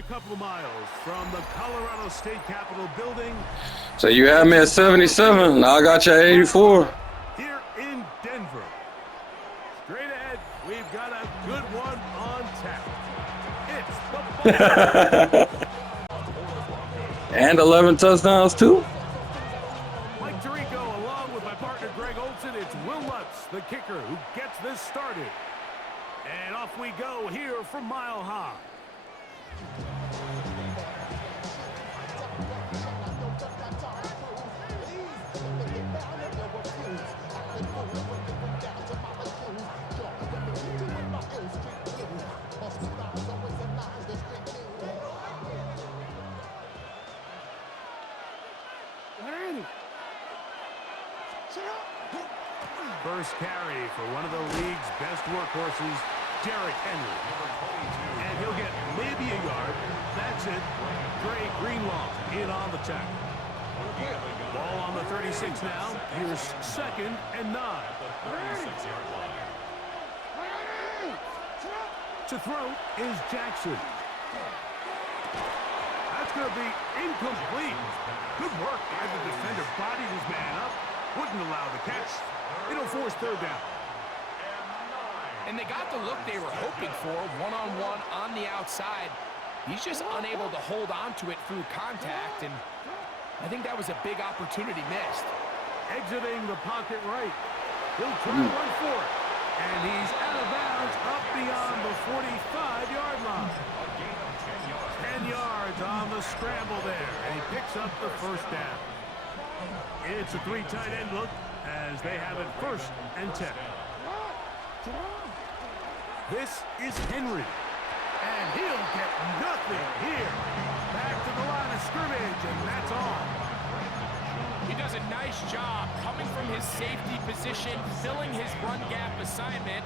a couple of miles from the Colorado State Capitol building. So you had me at 77. Now I got you at 84. Here in Denver. Straight ahead, we've got a good one on tap. It's the And 11 touchdowns too. Mike Tirico along with my partner Greg Olson. It's Will Lutz, the kicker, who gets this started. And off we go here from Mile High. First carry for one of the league's best workhorses, Derrick Henry. And he'll get maybe a yard. That's it. Dre Greenlaw in on the tackle. Ball on the 36 now. Here's 2nd and 9. To throw is Jackson. That's going to be incomplete. Good work by the defender. Bodied his man up. Wouldn't allow the catch. It'll force 3rd down. And they got the look they were hoping for, one-on-one on the outside. He's just unable to hold on to it through contact, and I think that was a big opportunity missed. Exiting the pocket right. He'll try to run for it. And he's out of bounds up beyond the 45-yard line. 10 yards on the scramble there, and he picks up the 1st down. It's a 3 tight end look as they have it 1st and 10. This is Henry. And he'll get nothing here. Back to the line of scrimmage, and that's all. He does a nice job coming from his safety position, filling his run gap assignment.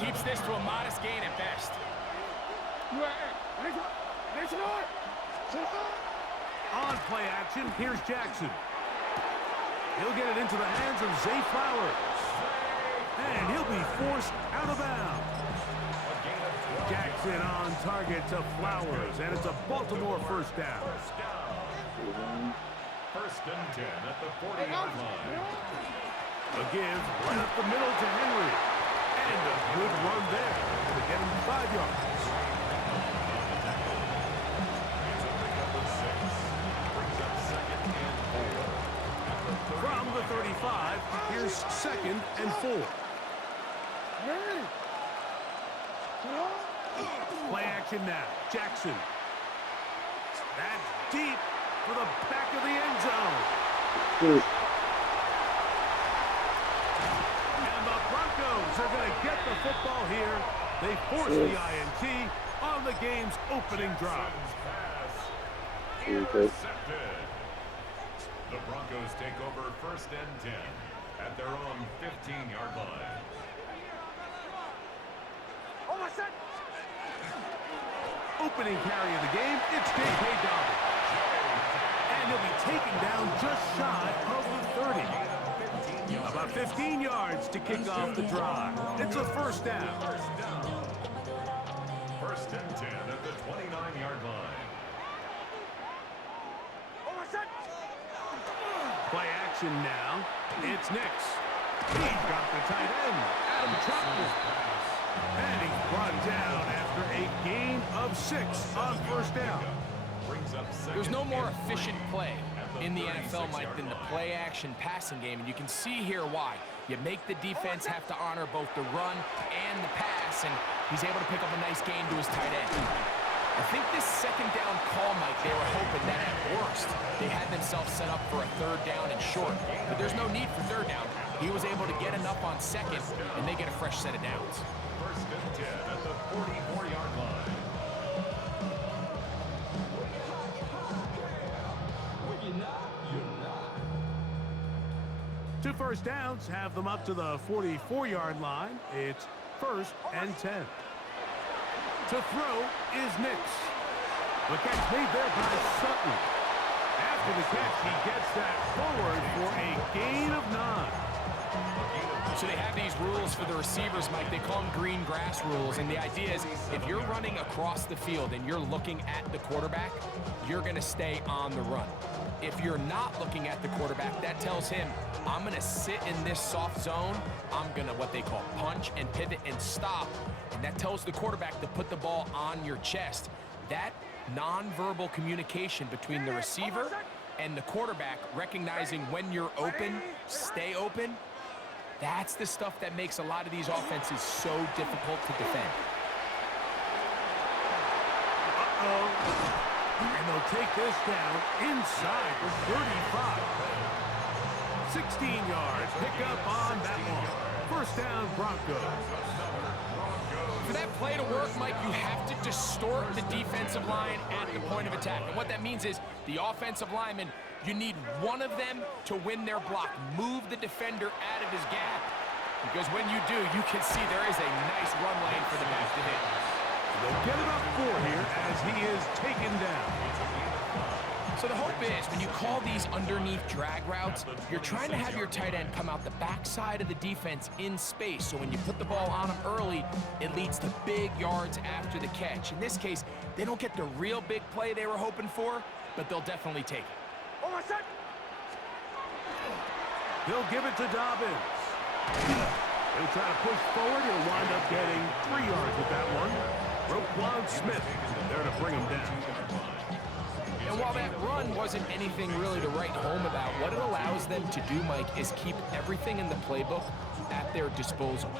Keeps this to a modest gain at best. On play action, here's Jackson. He'll get it into the hands of Zay Flowers. And he'll be forced out of bounds. Jackson on target to Flowers, and it's a Baltimore 1st down. 1st and 10 at the 40-yard line. A give right up the middle to Henry. And a good run there to get him 5 yards. From the 35, here's 2nd and 4. Play action now. Jackson. That's deep for the back of the end zone. And the Broncos are going to get the football here. They force the INT on the game's opening drive. Intercepted. The Broncos take over 1st and 10 at their own 15-yard line. Opening carry of the game, it's J.K. Dobbins. And he'll be taken down just shy of the 30. About 15 yards to kick off the drive. It's a 1st down. 1st and 10 at the 29-yard line. Play action now. It's Nix. He's got the tight end, Adam Troutman. And he's brought down after a gain of 6 on 1st down. There's no more efficient play in the NFL, Mike, than the play-action passing game, and you can see here why. You make the defense have to honor both the run and the pass, and he's able to pick up a nice gain to his tight end. I think this 2nd down call, Mike, they were hoping that at worst they had themselves set up for a 3rd down and short. But there's no need for 3rd down. He was able to get enough on 2nd, and they get a fresh set of downs. 1st and 10 at the 44-yard line. Two 1st downs have them up to the 44-yard line. It's 1st and 10. To throw is Nix. The catch made there by Sutton. After the catch, he gets that forward for a gain of 9. So they have these rules for the receivers, Mike. They call them green grass rules. And the idea is if you're running across the field and you're looking at the quarterback, you're going to stay on the run. If you're not looking at the quarterback, that tells him, I'm going to sit in this soft zone. I'm going to what they call punch and pivot and stop. And that tells the quarterback to put the ball on your chest. That nonverbal communication between the receiver and the quarterback, recognizing when you're open, stay open, that's the stuff that makes a lot of these offenses so difficult to defend. And they'll take this down inside the 35. 16 yards. Pick up on that one. First down, Broncos. For that play to work, Mike, you have to distort the defensive line at the point of attack. And what that means is the offensive lineman, you need one of them to win their block. Move the defender out of his gap. Because when you do, you can see there is a nice run lane for the back to hit. They'll get it up 4 here as he is taken down. So the hope is when you call these underneath drag routes, you're trying to have your tight end come out the backside of the defense in space. So when you put the ball on him early, it leads to big yards after the catch. In this case, they don't get the real big play they were hoping for, but they'll definitely take it. He'll give it to Dobbins. He'll try to push forward. He'll wind up getting 3 yards with that one. Roquan Smith there to bring him down. And while that run wasn't anything really to write home about, what it allows them to do, Mike, is keep everything in the playbook at their disposal.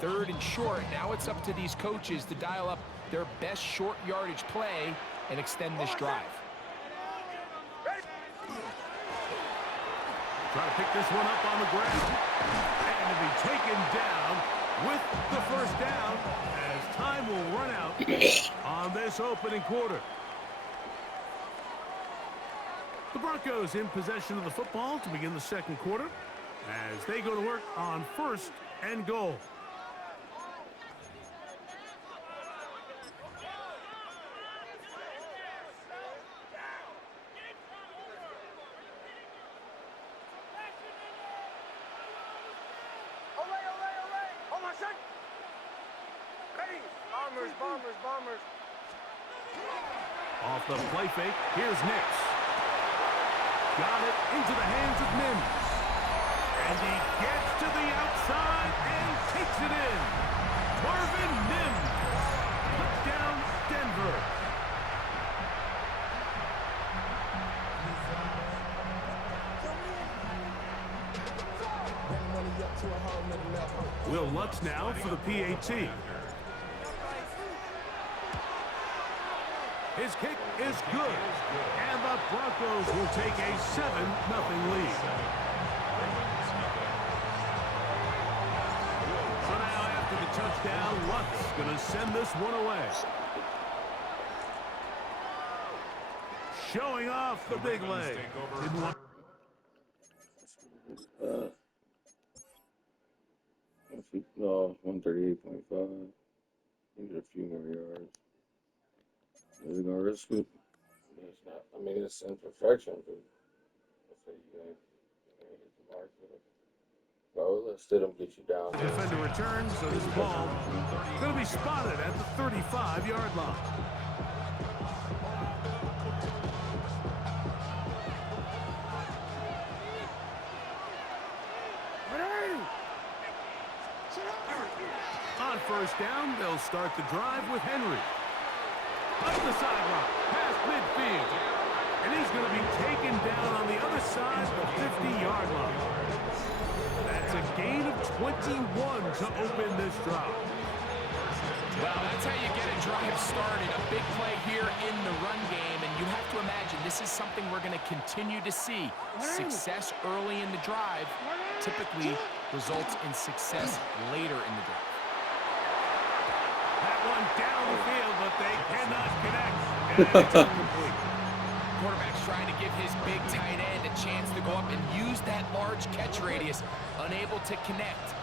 3rd and short, now it's up to these coaches to dial up their best short yardage play and extend this drive. Try to pick this one up on the ground. And to be taken down with the first down as time will run out on this opening quarter. The Broncos in possession of the football to begin the second quarter as they go to work on 1st and goal. Bombers. Off the play fake, here's Nix. Got it into the hands of Mims. And he gets to the outside and takes it in. Marvin Mims. Touchdown, Denver. Will Lutz now for the PAT. His kick is good, and the Broncos will take a 7-0 lead. So now after the touchdown, Lutz going to send this one away. Showing off the big leg. Didn't want No, 138.5. Need a few more yards. Is it gonna risk it? It's not. I mean, it's imperfection, but let's say you ain't hit the mark with it. Bro, let's let them get you down. the defender returns, so this ball going to be spotted at the 35-yard line. On first down, they'll start the drive with Henry. Up the sideline, past midfield. And he's going to be taken down on the other side of the 50-yard line. That's a gain of 21 to open this drive. Well, that's how you get a drive started. A big play here in the run game. And you have to imagine this is something we're going to continue to see. Success early in the drive typically results in success later in the drive. That one down the field, but they cannot connect. And it's incomplete. Quarterback's trying to give his big tight end a chance to go up and use that large catch radius. Unable to connect.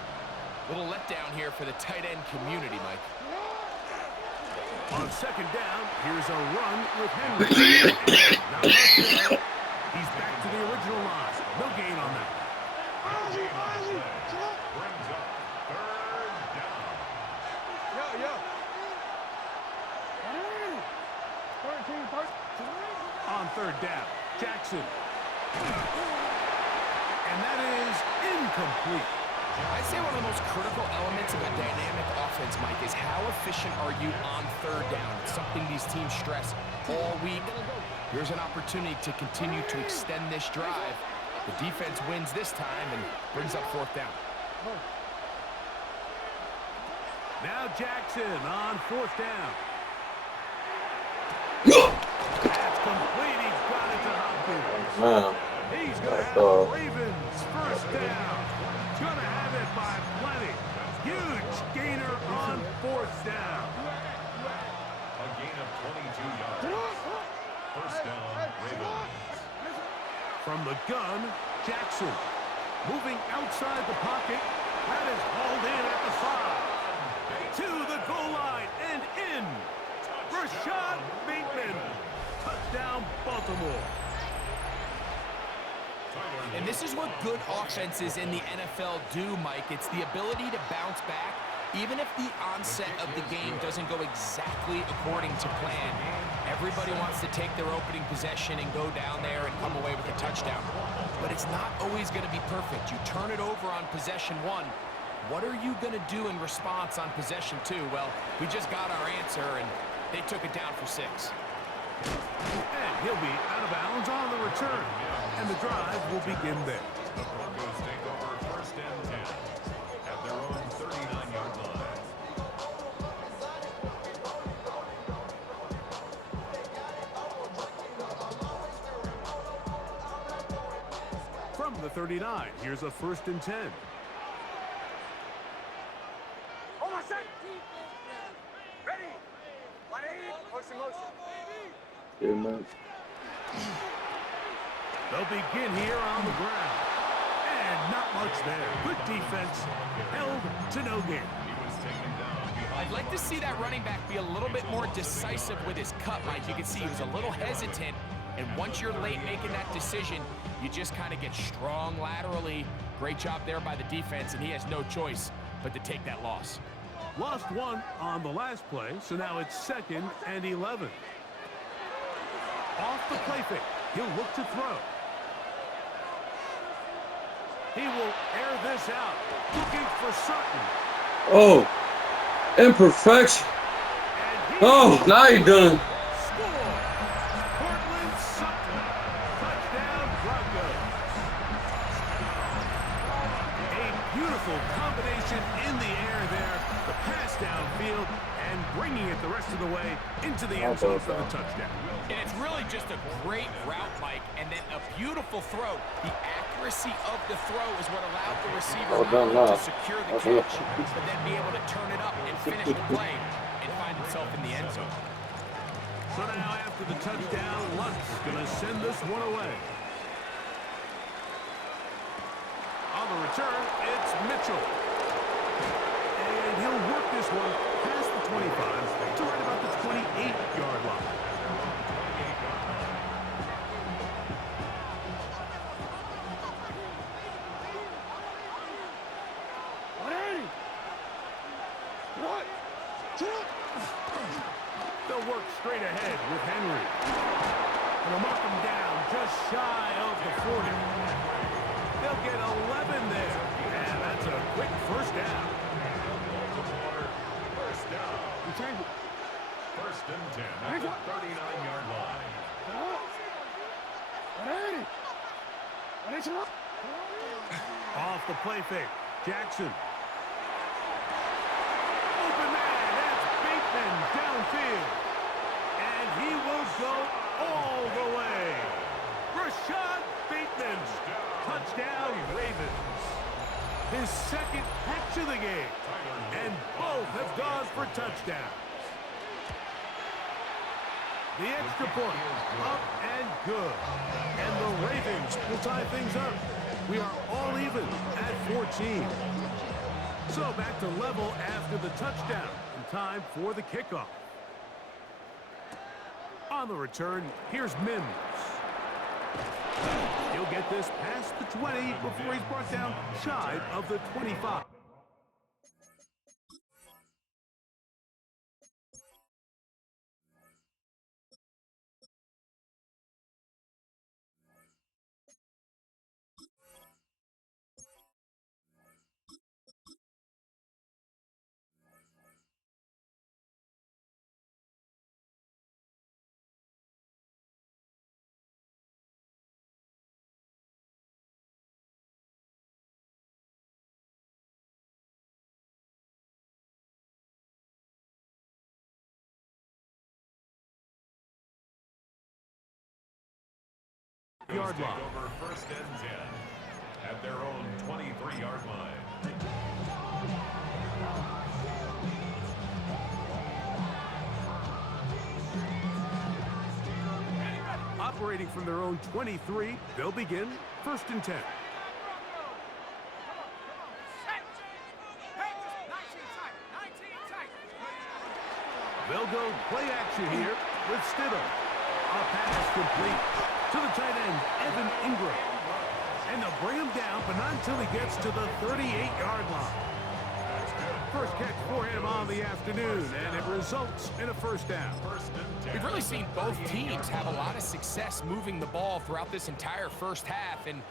Little letdown here for the tight end community, Mike. On second down, here's a run with Henry. Now up there, He's back to the original line. No gain on that. Brings up third down. On third down, Jackson. And that is incomplete. I'd say one of the most critical elements of a dynamic offense, Mike, is how efficient are you on third down. It's something these teams stress all week. Here's an opportunity to continue to extend this drive. The defense wins this time and brings up fourth down. Now Jackson on fourth down. That's complete. He's got it to Hopkins. Man, He's going to have Ravens first down. Going to have it by plenty. Huge gainer on fourth down. A gain of 22 yards. First down, Ravens. From the gun, Jackson. Moving outside the pocket. That is hauled in at the 5. To the goal line and in. Rashad Bateman. Touchdown, Baltimore. And this is what good offenses in the NFL do, Mike. It's the ability to bounce back, even if the onset of the game doesn't go exactly according to plan. Everybody wants to take their opening possession and go down there and come away with a touchdown. But it's not always going to be perfect. You turn it over on possession 1. What are you going to do in response on possession 2? Well, we just got our answer, and they took it down for 6. And he'll be out of bounds on the return. And the drive will begin there. The Broncos take over first and 10 at their own 39-yard line. From the 39, here's a first and 10. yeah, man. They'll begin here on the ground. And not much there. Good defense. Held to no gain. He was taken down behind. I'd like to see that running back be a little bit more decisive with his cut, Mike. You can see he was a little hesitant. And once you're late making that decision, you just kind of get strong laterally. Great job there by the defense, and he has no choice but to take that loss. Lost one on the last play, so now it's 2nd and 11. Off the play fake. He'll look to throw. He will air this out. Looking for Sutton. Oh, imperfection. And he Oh, now you done. score. Cortland Sutton. Touchdown, Broncos. A beautiful combination in the air there. The pass downfield and bringing it the rest of the way into the end zone for the touchdown. And it's really just a great route, Mike, and then a beautiful throw. The accuracy of the throw is what allowed the receiver Oh, done not only to now. secure the That's it. catch, but then be able to turn it up and finish the play and find himself in the end zone. So now after the touchdown, Luntz going to send this one away. On the return, it's Mitchell. And he'll work this one past the 25 to right about the 28-yard line. They'll work straight ahead with Henry. And they'll mark him down just shy of the 40. They'll get 11 there. And that's a quick first down. First down. First and 10 at the 39-yard line. Off the play fake. Jackson. Open man. That's Bateman downfield. And he will go all the way. Rashad Bateman. Touchdown, Ravens. His 2nd catch of the game. And both have gone for touchdowns. The extra point, up and good. And the Ravens will tie things up. We are all even at 14. So back to level after the touchdown. And time for the kickoff. On the return, here's Mims. He'll get this past the 20 before he's brought down shy of the 25. Yard Take line. over first and 10 at their own 23-yard line. Operating from their own 23, they'll begin first and 10. They'll go play action here with Stidham. A pass complete to the tight end, Evan Ingram. And they'll bring him down, but not until he gets to the 38-yard line. First catch for him on the afternoon, and it results in a first down. We've really seen both teams have a lot of success moving the ball throughout this entire first half, and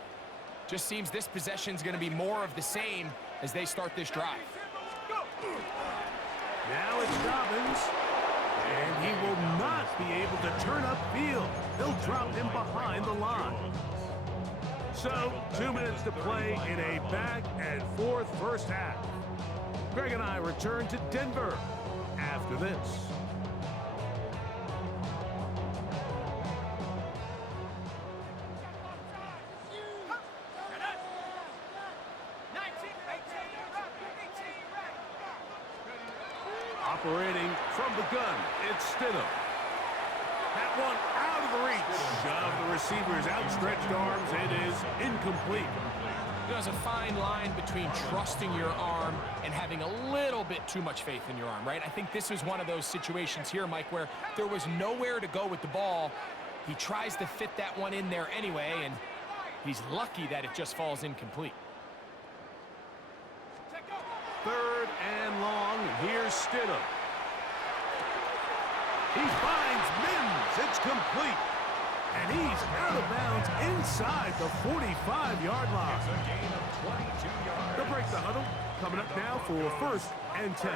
just seems this possession's going to be more of the same as they start this drive. Now it's Dobbins, and he will not be able to turn upfield. They'll drop him behind the line. So, 2 minutes to play in a back-and-forth first half. Greg and I return to Denver after this. Operating from the gun, it's Stidham. That one out of the reach of the receiver's outstretched arms. It is incomplete. There's a fine line between trusting your arm and having a little bit too much faith in your arm, right? I think this was one of those situations here, Mike, where there was nowhere to go with the ball. He tries to fit that one in there anyway, and he's lucky that it just falls incomplete. Third and long, and here's Stidham. He finds Mims. It's complete. And he's out of bounds inside the 45-yard line. They'll break the huddle. Coming up now for first and 10.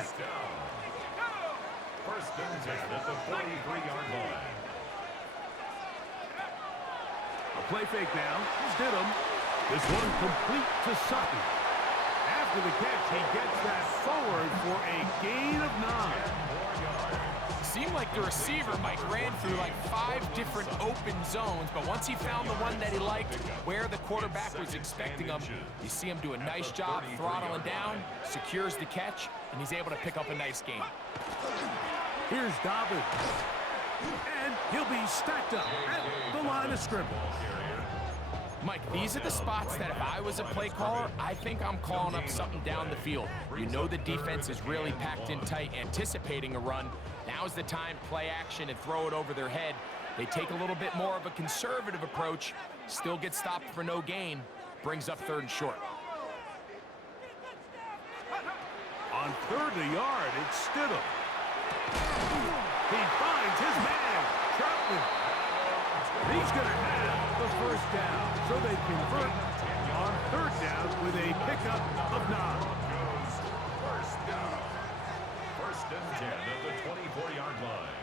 First and 10 at the 43-yard line. A play fake now. Stidham. This one complete to Sutton. After the catch, he gets that forward for a gain of 9. Seemed like the receiver, Mike, ran through like 5 different open zones, but once he found the one that he liked, where the quarterback was expecting him, you see him do a nice job throttling down, secures the catch, and he's able to pick up a nice gain. Here's Dobbins. And he'll be stacked up at the line of scrimmage. Mike, these are the spots that if I was a play caller, I think I'm calling up something down the field. You know the defense is really packed in tight, anticipating a run. Now's the time, play action and throw it over their head. They take a little bit more of a conservative approach, still get stopped for no gain, brings up 3rd and short. On 3rd and a yard, it's Stidham. He finds his man, Troutman. He's going to have the first down, so they convert on 3rd down with a pickup of 9. First down. First and 10 at the 24-yard line.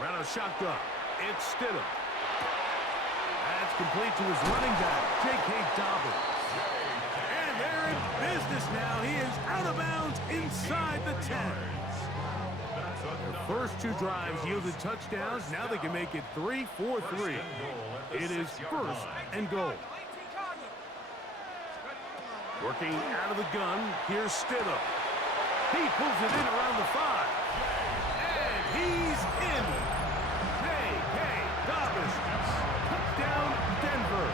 Rano shotgun. It's Stidham. That's complete to his running back, J.K. Dobbins. And they're in business now. He is out of bounds inside the 10. Their first 2 drives yielded touchdowns. Now they can make it 3-4-3. It is first and goal. Working out of the gun, here's Stidham. He pulls it in around the 5. And he's in. J.K. Dobbins. Touchdown, Denver.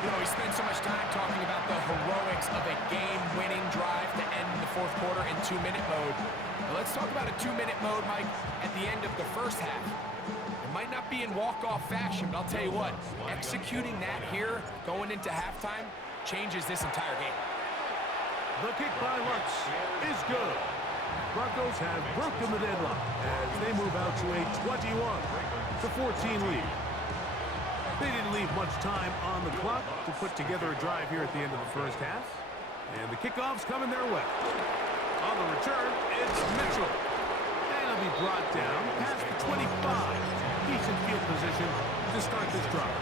You know, we spend so much time talking about the heroics of a game-winning drive to 2-minute mode. Now let's talk about a 2-minute mode, Mike, at the end of the first half. It might not be in walk-off fashion, but I'll tell you what, executing that here, going into halftime, changes this entire game. The kick by Lutz is good. Broncos have broken the deadlock as they move out to a 21-14 lead. They didn't leave much time on the clock to put together a drive here at the end of the first half. And the kickoff's coming their way. On the return, it's Mitchell. And he'll be brought down past the 25. Decent field position to start this drive.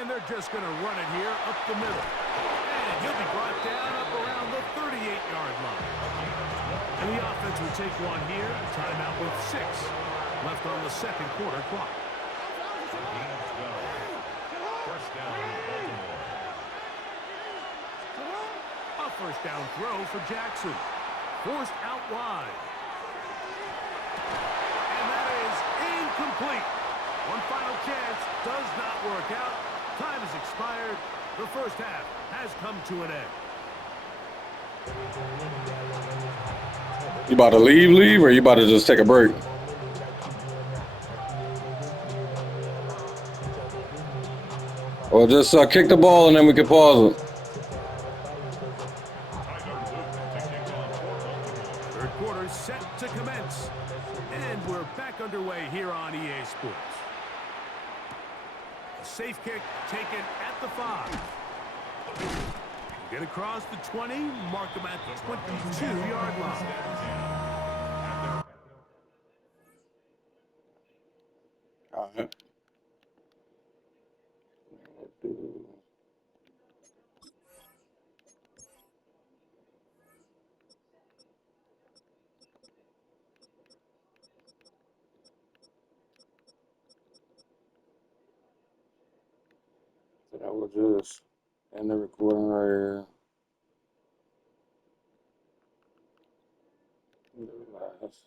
And they're just going to run it here up the middle. And he'll be brought down up around the 38-yard line. And the offense will take one here. Timeout with 6 left on the second quarter clock. First down, Baltimore. A first down throw for Jackson. Forced out wide. And that is incomplete. One final chance does not work out. Time has expired. The first half has come to an end. You about to leave, or you about to just take a break? Or just kick the ball and then we can pause it. Third quarter set to commence. And we're back underway here on EA Sports. A safe kick taken at the 5. Get across the 20, mark them at the 22-yard line. All right. So that was just end the recording right here. The last